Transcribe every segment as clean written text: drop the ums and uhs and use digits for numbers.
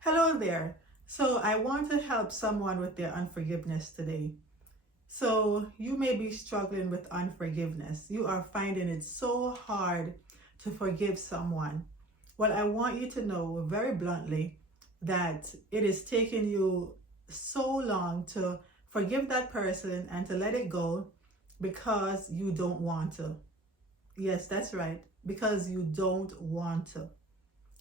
Hello there. So, I want to help someone with their unforgiveness today. So, you may be struggling with unforgiveness. You are finding it so hard to forgive someone. Well, I want you to know very bluntly that it is taking you so long to forgive that person and to let it go because you don't want to. Yes, that's right. Because you don't want to.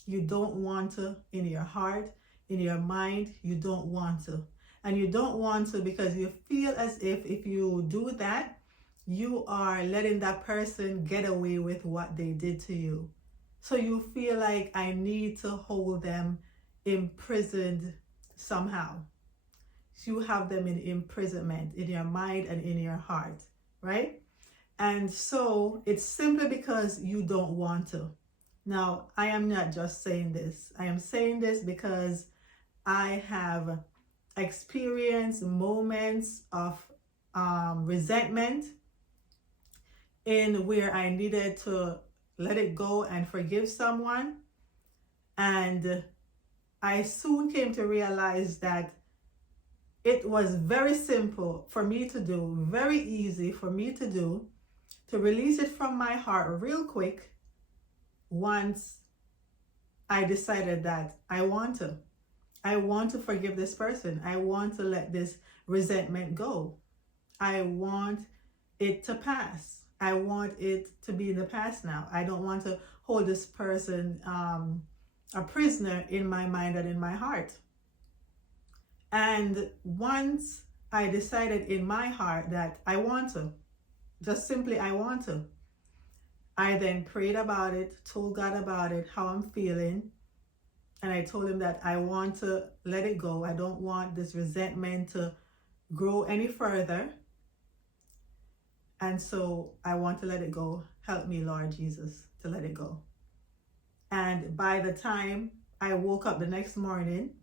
You don't want to in your heart, in your mind, you don't want to. And you don't want to because you feel as if you do that, you are letting that person get away with what they did to you. So you feel like I need to hold them imprisoned somehow. You have them in imprisonment in your mind and in your heart, right? And so it's simply because you don't want to. Now, I am not just saying this. I am saying this because I have experienced moments of resentment in where I needed to let it go and forgive someone. And I soon came to realize that it was very simple for me to do, very easy for me to do, to release it from my heart real quick once I decided that I want to. I want to forgive this person. I want to let this resentment go. I want it to pass. I want it to be in the past now. I don't want to hold this person a prisoner in my mind and in my heart. And once I decided in my heart that I want to, just simply I want to, I then prayed about it, told God about it, how I'm feeling. And I told him that I want to let it go. I don't want this resentment to grow any further. And so I want to let it go. Help me, Lord Jesus, to let it go. And by the time I woke up the next morning,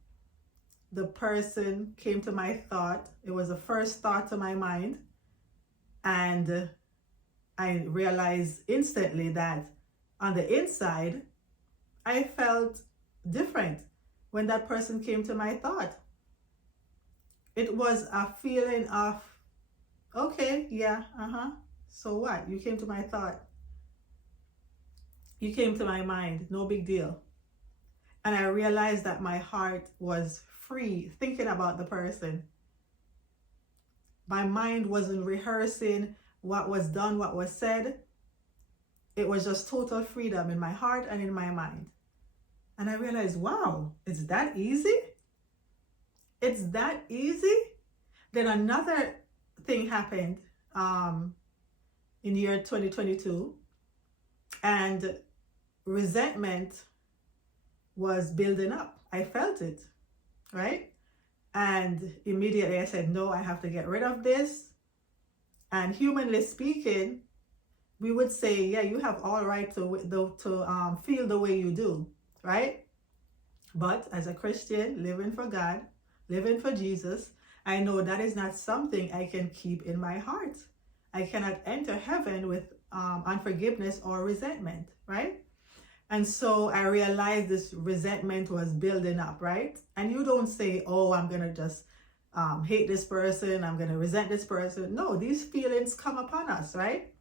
the person came to my thought. It was the first thought to my mind. And I realized instantly that on the inside, I felt different when that person came to my thought. It was a feeling of, okay, yeah, so what? You came to my thought. You came to my mind, no big deal. And I realized that my heart was free thinking about the person. My mind wasn't rehearsing what was done, what was said. It was just total freedom in my heart and in my mind. And I realized, wow, it's that easy? It's that easy? Then another thing happened in the year 2022, and resentment was building up. I felt it, right? And immediately I said, no, I have to get rid of this. And humanly speaking, we would say, yeah, you have all right to feel the way you do, right? But as a Christian, living for God, living for Jesus, I know that is not something I can keep in my heart. I cannot enter heaven with unforgiveness or resentment, right? And so I realized this resentment was building up, right? And you don't say, oh, I'm going to just hate this person, I'm going to resent this person. No, these feelings come upon us, right?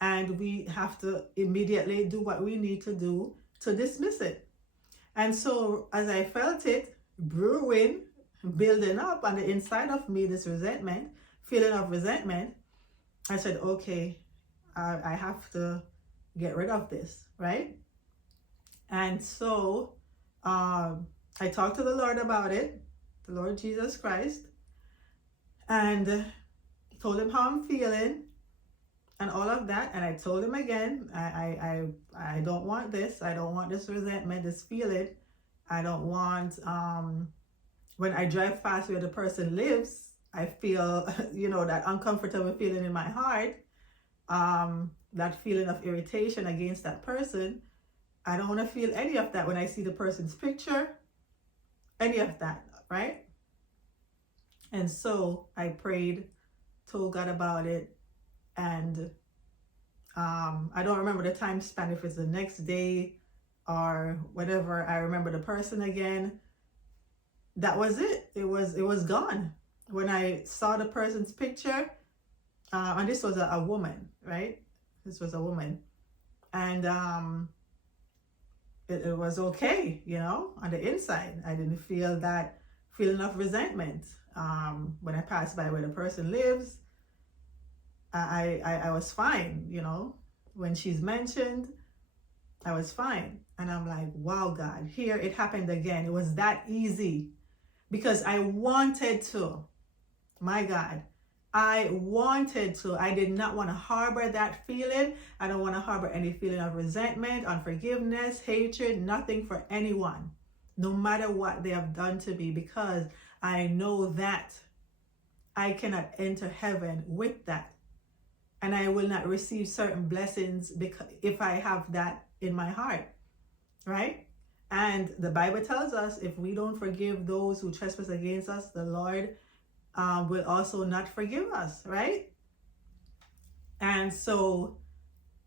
And we have to immediately do what we need to do to dismiss it. And so as I felt it brewing, building up on the inside of me, this resentment, feeling of resentment, I said, okay, I have to get rid of this, right? And so I talked to the Lord about it, the Lord Jesus Christ, and told him how I'm feeling and all of that. And I told him again, I don't want this. I don't want this resentment, this feeling. I don't want, when I drive past where the person lives, I feel, that uncomfortable feeling in my heart, that feeling of irritation against that person. I don't want to feel any of that when I see the person's picture, any of that, right? And so I prayed, told God about it, and I don't remember the time span, if it's the next day or whatever. I remember the person again, that was it. It was gone. When I saw the person's picture, and this was a woman, right? This was a woman. And it was okay, you know, on the inside. I didn't feel that feeling of resentment. When I passed by where the person lives, I was fine, you know. When she's mentioned, I was fine. And I'm like, wow, God, here it happened again. It was that easy because I wanted to. My God, I wanted to. I did not want to harbor that feeling. I don't want to harbor any feeling of resentment, unforgiveness, hatred, nothing for anyone, no matter what they have done to me, because I know that I cannot enter heaven with that. And I will not receive certain blessings because if I have that in my heart, right? And the Bible tells us if we don't forgive those who trespass against us, the Lord will also not forgive us, right? And so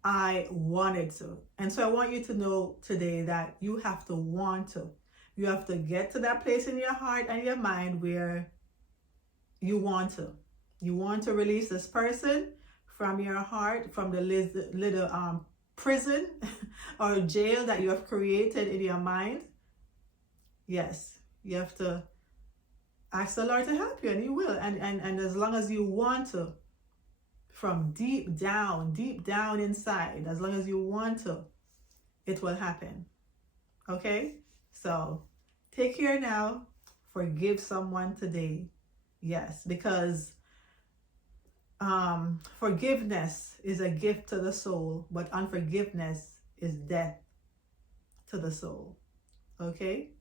I wanted to. And so I want you to know today that you have to want to. You have to get to that place in your heart and your mind where you want to. You want to release this person from your heart, from the little prison or jail that you have created in your mind. Yes, you have to ask the Lord to help you, and He will. And as long as you want to, from deep down inside, as long as you want to, it will happen. Okay? So take care now. Forgive someone today. Yes, because forgiveness is a gift to the soul, but unforgiveness is death to the soul. Okay?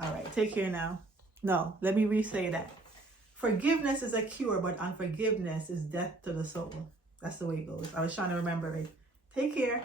All right, take care now. No, let me re-say that. Forgiveness is a cure, but unforgiveness is death to the soul. That's the way it goes. I was trying to remember it. Take care.